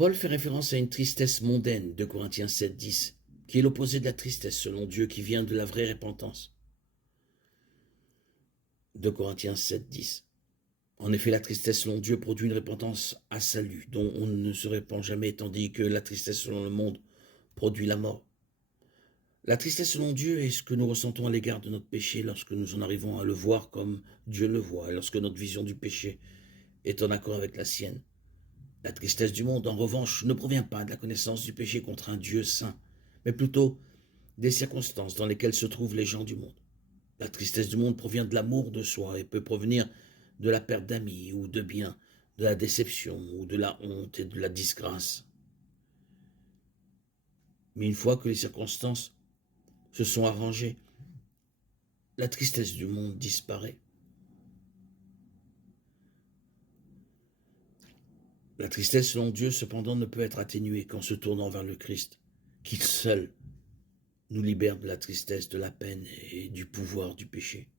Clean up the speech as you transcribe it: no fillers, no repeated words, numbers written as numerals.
Paul fait référence à une tristesse mondaine de Corinthiens 7,10, qui est l'opposé de la tristesse selon Dieu qui vient de la vraie repentance. De Corinthiens 7,10. En effet, la tristesse selon Dieu produit une repentance à salut, dont on ne se répand jamais, tandis que la tristesse selon le monde produit la mort. La tristesse selon Dieu est ce que nous ressentons à l'égard de notre péché lorsque nous en arrivons à le voir comme Dieu le voit, et lorsque notre vision du péché est en accord avec la sienne. La tristesse du monde, en revanche, ne provient pas de la connaissance du péché contre un Dieu saint, mais plutôt des circonstances dans lesquelles se trouvent les gens du monde. La tristesse du monde provient de l'amour de soi et peut provenir de la perte d'amis ou de biens, de la déception ou de la honte et de la disgrâce. Mais une fois que les circonstances se sont arrangées, la tristesse du monde disparaît. La tristesse selon Dieu, cependant, ne peut être atténuée qu'en se tournant vers le Christ, qui seul nous libère de la tristesse, de la peine et du pouvoir du péché.